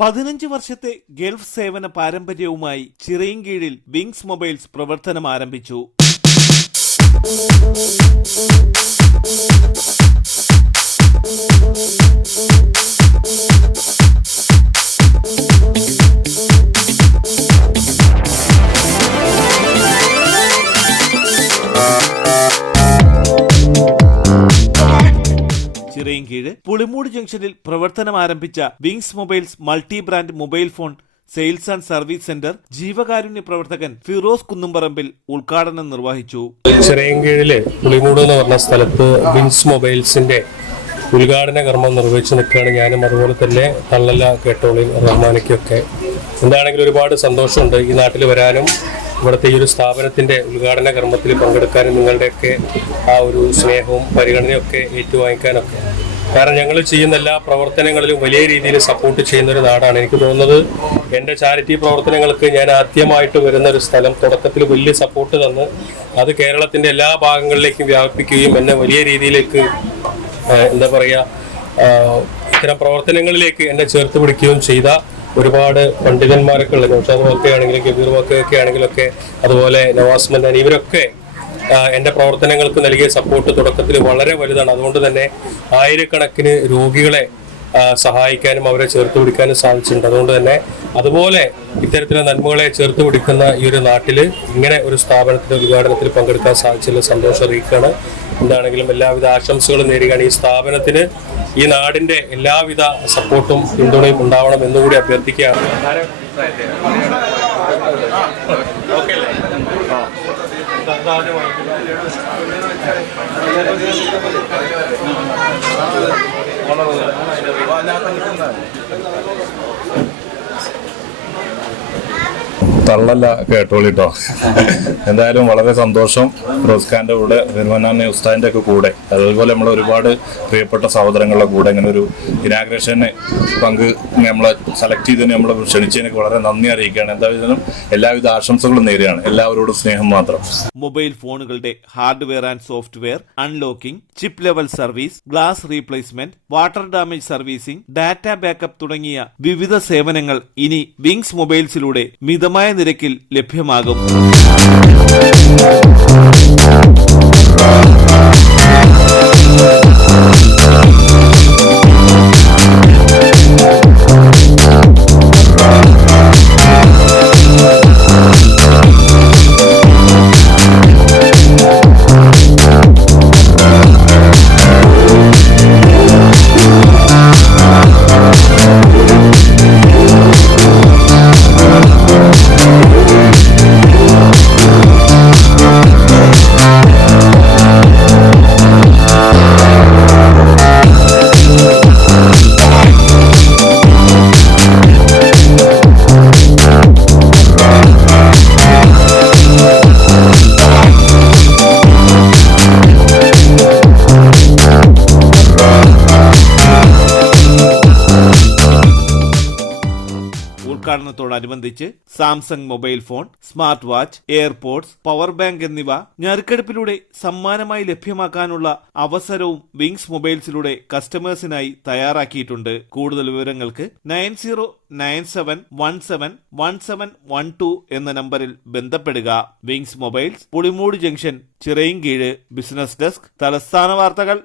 15 വർഷത്തെ ഗൾഫ് സേവന പാരമ്പര്യവുമായി ചിറയിൻകീഴിൽ വിങ്സ് മൊബൈൽസ് പ്രവർത്തനം ആരംഭിച്ചു. ചിറയിൻകീഴ് പുളിമൂട് ജംഗ്ഷനിൽ പ്രവർത്തനം ആരംഭിച്ച wings mobiles multi brand mobile phone sales and service centre ജീവകാരുണ്യ പ്രവർത്തകൻ ഫിറോസ് കുന്നുംപറമ്പിൽ ഉദ്ഘാടനം നിർവഹിച്ചു. ചിറയിൻകീഴില് പുളിമൂട് എന്ന് പറഞ്ഞ സ്ഥലത്ത് വിങ്സ് മൊബൈൽസിന്റെ ഉദ്ഘാടന കർമ്മം നിർവഹിച്ചു നിൽക്കുകയാണ് ഞാനും. അതുപോലെ തന്നെ തള്ളല കേട്ടോളിൻ റഹ്മാനയ്ക്കൊക്കെ എന്താണെങ്കിലും ഒരുപാട് സന്തോഷമുണ്ട് ഈ നാട്ടിൽ വരാനും ഇവിടുത്തെ ഈ ഒരു സ്ഥാപനത്തിന്റെ ഉദ്ഘാടന കർമ്മത്തിൽ പങ്കെടുക്കാനും നിങ്ങളുടെയൊക്കെ ആ ഒരു സ്നേഹവും പരിഗണനയൊക്കെ ഏറ്റുവാങ്ങിക്കാനൊക്കെ. കാരണം ഞങ്ങൾ ചെയ്യുന്ന എല്ലാ പ്രവർത്തനങ്ങളിലും വലിയ രീതിയിൽ സപ്പോർട്ട് ചെയ്യുന്ന ഒരു നാടാണ്. എനിക്ക് തോന്നുന്നത് എൻ്റെ ചാരിറ്റി പ്രവർത്തനങ്ങൾക്ക് ഞാൻ ആദ്യമായിട്ട് വരുന്ന ഒരു സ്ഥലം തുടക്കത്തിൽ വലിയ സപ്പോർട്ട് തന്ന് അത് കേരളത്തിന്റെ എല്ലാ ഭാഗങ്ങളിലേക്കും വ്യാപിപ്പിക്കുകയും എന്നെ വലിയ രീതിയിലേക്ക് എന്താ പറയുക ഇത്തരം പ്രവർത്തനങ്ങളിലേക്ക് എന്നെ ചേർത്ത് പിടിക്കുകയും ചെയ്ത ഒരുപാട് പണ്ഡിതന്മാരൊക്കെ ഉള്ളത്. നൗഷാദ് വാക്കെ ആണെങ്കിലും കബീർ വാക്കെ ആണെങ്കിലൊക്കെ അതുപോലെ നവാസ് മന്ദാനി ഇവരൊക്കെ എൻ്റെ പ്രവർത്തനങ്ങൾക്ക് നൽകിയ സപ്പോർട്ട് തുടക്കത്തിൽ വളരെ വലുതാണ്. അതുകൊണ്ട് തന്നെ ആയിരക്കണക്കിന് രോഗികളെ സഹായിക്കാനും അവരെ ചേർത്ത് പിടിക്കാനും സാധിച്ചിട്ടുണ്ട്. അതുകൊണ്ട് തന്നെ അതുപോലെ ഇത്തരത്തിലുള്ള നന്മകളെ ചേർത്ത് പിടിക്കുന്ന ഈ ഒരു നാട്ടിൽ ഇങ്ങനെ ഒരു സ്ഥാപനത്തിന്റെ ഉദ്ഘാടനത്തിൽ പങ്കെടുക്കാൻ സാധിച്ചതിൽ സന്തോഷം അറിയിക്കുകയാണ്. എന്താണെങ്കിലും എല്ലാവിധ ആശംസകളും നേരുകയാണ്. ഈ സ്ഥാപനത്തിന് ഈ നാടിന്റെ എല്ലാവിധ സപ്പോർട്ടും പിന്തുണയും ഉണ്ടാവണം എന്നുകൂടി അഭ്യർത്ഥിക്കുകയാണ്. തള്ളല്ല കേട്ടോളിട്ടോ. എന്തായാലും വളരെ സന്തോഷം. ഫിറോസ് ഖാന്റെ കൂടെ നിർവനാന ഉസ്താദിന്റെ ഒക്കെ കൂടെ അതുപോലെ നമ്മളെ ഒരുപാട് പ്രിയപ്പെട്ട സഹോദരങ്ങളുടെ കൂടെ ഇങ്ങനെ ഒരു ഇനാഗ്രേഷന് നമ്മളെ സെലക്ട് ചെയ്തതിന് നമ്മൾ ക്ഷണിച്ചതിനൊക്കെ വളരെ നന്ദി അറിയിക്കുകയാണ്. എന്തായാലും എല്ലാവിധ ആശംസകളും നേരെയാണ്. എല്ലാവരോടും സ്നേഹം മാത്രം. മൊബൈൽ ഫോണുകളുടെ hardware and software unlocking, chip level service, glass replacement, water damage servicing, data backup തുടങ്ങിയ വിവിധ സേവനങ്ങൾ ഇനി വിങ്സ് മൊബൈൽസിലൂടെ മിതമായ നിരക്കിൽ ലഭ്യമാകും. ഉദ്ഘാടനത്തോടനുബന്ധിച്ച് Samsung mobile phone, smart watch, AirPods, power bank എന്നിവ ഞറുക്കെടുപ്പിലൂടെ സമ്മാനമായി ലഭ്യമാക്കാനുള്ള അവസരവും വിങ്സ് മൊബൈൽസിലൂടെ കസ്റ്റമേഴ്സിനായി തയ്യാറാക്കിയിട്ടുണ്ട്. കൂടുതൽ വിവരങ്ങൾക്ക് 9097171712 എന്ന നമ്പറിൽ ബന്ധപ്പെടുക. Wings mobiles, Pulimoodu junction, Chirayinkeezhu. Business desk, തലസ്ഥാന വാർത്തകൾ.